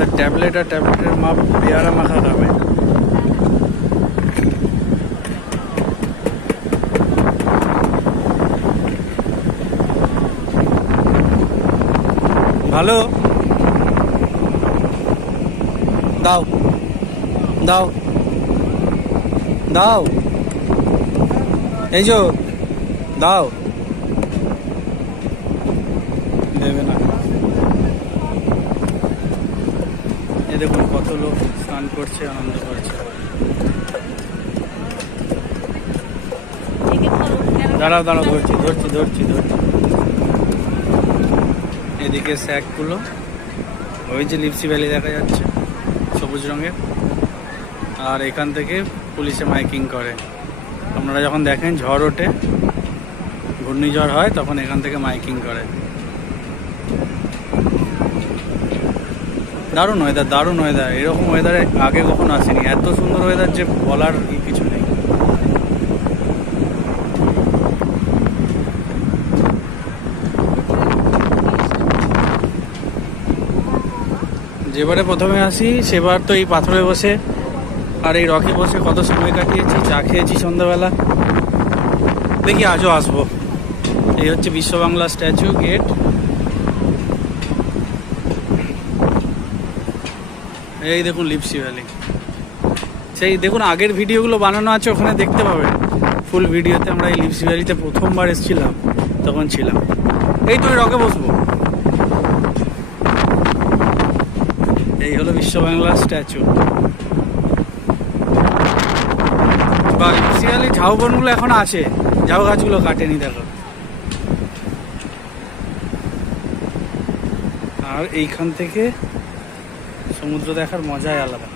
আমাদের ট্যাবলেট আর ট্যাবলেটের মাপ পেয়ারা মাখা খাবে। ভালো দাও দাও দাও, এই যে দাও, দেবে না। এ দেখুন কত লোক স্নান করছে, আনন্দ করছে। দাঁড়াও দাঁড়াও, ধরছি ধরছি ধরছি ধরছি। এদিকে স্যাকগুলো, ওই যে লিপসি ভ্যালি দেখা যাচ্ছে সবুজ রঙের, আর এখান থেকে পুলিশে মাইকিং করে। আপনারা যখন দেখেন ঝড় ওঠে, ঘূর্ণিঝড় হয়, তখন এখান থেকে মাইকিং করে। দারুণ ওয়েদার, দারুণ ওয়েদার। এরকম ওয়েদারে আগে কখনো আসেনি। এত সুন্দর ওয়েদার যে বলার কিছু নেই। যেবারে প্রথমে আসি সেবার তো এই পাথরে বসে আর এই রকে বসে কত সময় কাটিয়েছি, চা খেয়েছি সন্ধ্যাবেলা। দেখি আজও আসবো। এই হচ্ছে বিশ্ব বাংলা স্ট্যাচু গেট। এই দেখুন লিপসি ভ্যালি। সেই দেখুন আগের ভিডিওগুলো বানানো আছে, ওখানে দেখতে পাবেন ফুল ভিডিওতে। আমরা এই লিপসি ভ্যালিতে প্রথমবার এসেছিলাম, তখন ছিলাম। এই তো রকে বসবো। এই হলো বিশ্ব বাংলা স্ট্যাচু। বা লিপসি ভ্যালি ঝাউ বনগুলো এখন আছে, ঝাউ গাছগুলো কাটেনি দেখো। আর এইখান থেকে সমুদ্র দেখার মজাই আলাদা।